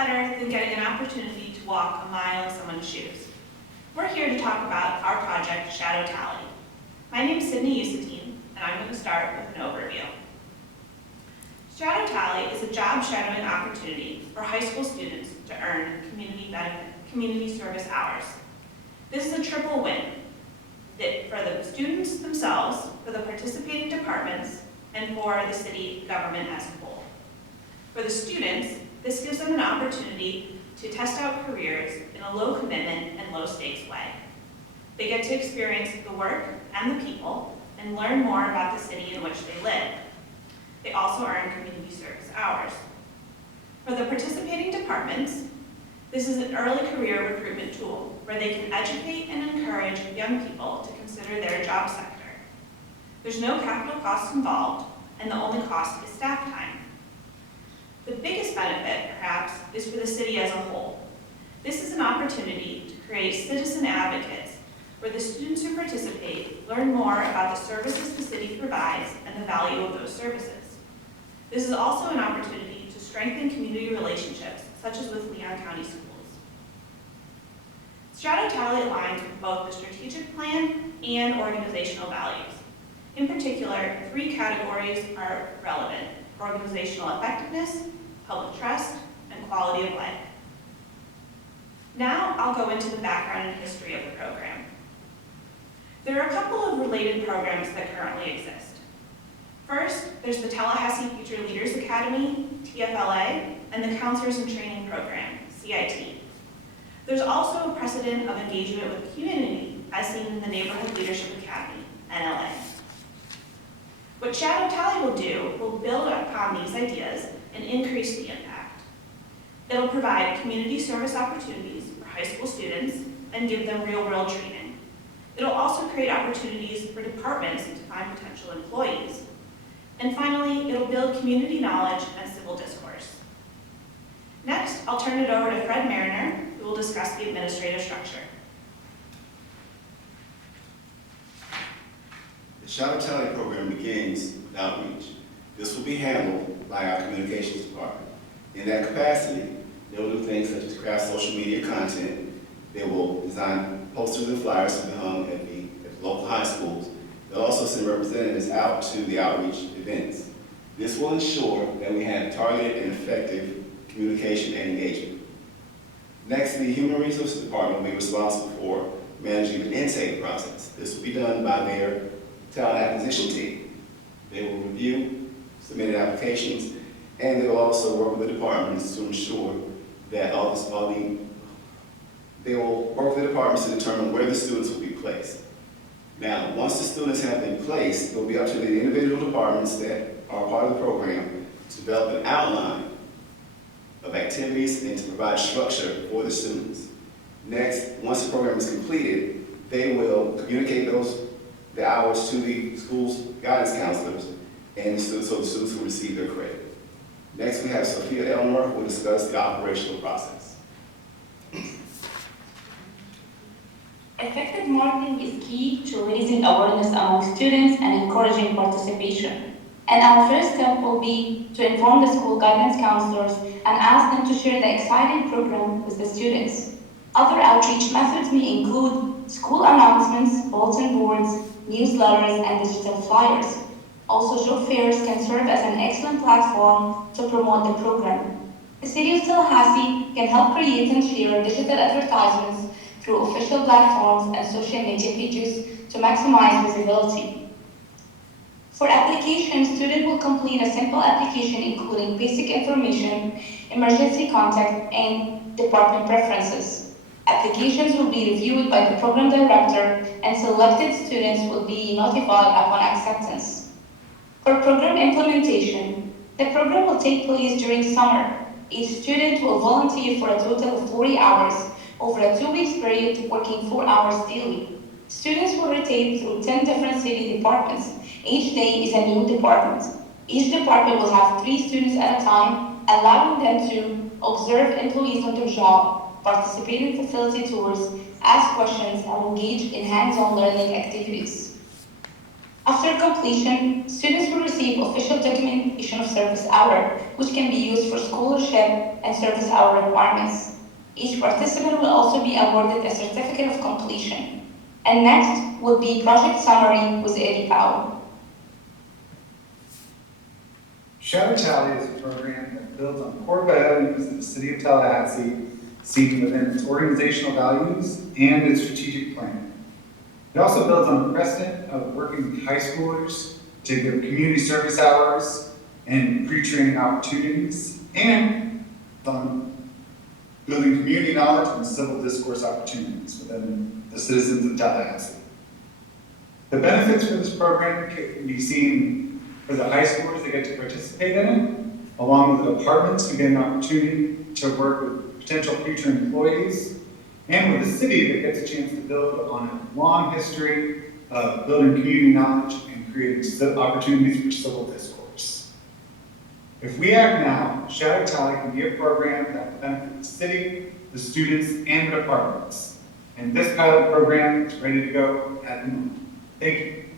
better than getting an opportunity to walk a mile in someone's shoes. We're here to talk about our project, Shadow Tally. My name is Sydney Usatine, and I'm going to start with an overview. Shadow Tally is a job shadowing opportunity for high school students to earn community service hours. This is a triple win for the students themselves, for the participating departments, and for the city government as a whole. For the students, this gives them an opportunity to test out careers in a low commitment and low stakes way. They get to experience the work and the people and learn more about the city in which they live. They also earn community service hours. For the participating departments, this is an early career recruitment tool where they can educate and encourage young people to consider their job sector. There's no capital costs involved, and the only cost is staff time. The biggest benefit, perhaps, is for the city as a whole. This is an opportunity to create citizen advocates where the students who participate learn more about the services the city provides and the value of those services. This is also an opportunity to strengthen community relationships, such as with Leon County Schools. Shadow Tally aligns with both the strategic plan and organizational values. In particular, 3 categories are relevant: organizational effectiveness, public trust, and quality of life. Now I'll go into the background and history of the program. There are a couple of related programs that currently exist. First, there's the Tallahassee Future Leaders Academy, TFLA, and the Counselors in Training Program, CIT. There's also a precedent of engagement with the community, as seen in the Neighborhood Leadership Academy, NLA. What Shadow Tally will do will build upon these ideas and increase the impact. It'll provide community service opportunities for high school students and give them real-world training. It'll also create opportunities for departments to find potential employees. And finally, it'll build community knowledge and civil discourse. Next, I'll turn it over to Fred Mariner, who will discuss the administrative structure. The Shadow Tally program begins with outreach. This will be handled by our communications department. In that capacity, they will do things such as craft social media content. They will design posters and flyers to be hung at the local high schools. They'll also send representatives out to the outreach events. This will ensure that we have targeted and effective communication and engagement. Next, the Human Resources Department will be responsible for managing the intake process. This will be done by their talent acquisition team. They will review submitted applications, and they will also work with the departments to ensure that they will work with the departments to determine where the students will be placed. Now, once the students have been placed, it will be up to the individual departments that are part of the program to develop an outline of activities and to provide structure for the students. Next, once the program is completed, they will communicate the hours to the school's guidance counselors and the students, so the students will receive their credit. Next, we have Sophia Elmer, who will discuss the operational process. Effective marketing is key to raising awareness among students and encouraging participation. And our first step will be to inform the school guidance counselors and ask them to share the exciting program with the students. Other outreach methods may include school announcements, bulletin boards, newsletters, and digital flyers. Also, job fairs can serve as an excellent platform to promote the program. The City of Tallahassee can help create and share digital advertisements through official platforms and social media pages to maximize visibility. For application, students will complete a simple application including basic information, emergency contact, and department preferences. Applications will be reviewed by the program director, and selected students will be notified upon acceptance. For program implementation, the program will take place during summer. Each student will volunteer for a total of 40 hours over a 2-week period, working 4 hours daily. Students will rotate through 10 different city departments. Each day is a new department. Each department will have 3 students at a time, allowing them to observe employees on their job, participate in facility tours, ask questions, and engage in hands-on learning activities. After completion, students will receive official documentation of service hour, which can be used for scholarship and service hour requirements. Each participant will also be awarded a certificate of completion. And next will be project summary with Eddie Powell. Shadow Tally is a program that builds on core values of the City of Tallahassee, seen within its organizational values and its strategic plan. It also builds on the precedent of working with high schoolers to give community service hours and pre-training opportunities, and on building community knowledge and civil discourse opportunities within the citizens of Tallahassee. The benefits for this program can be seen for the high schoolers that get to participate in it, along with the departments who get an opportunity to work with potential future employees, and with the city that gets a chance to build on a long history of building community knowledge and creating opportunities for civil discourse. If we act now, Shadow Tally can be a program that will benefit the city, the students, and the departments. And this pilot program is ready to go at the moment. Thank you.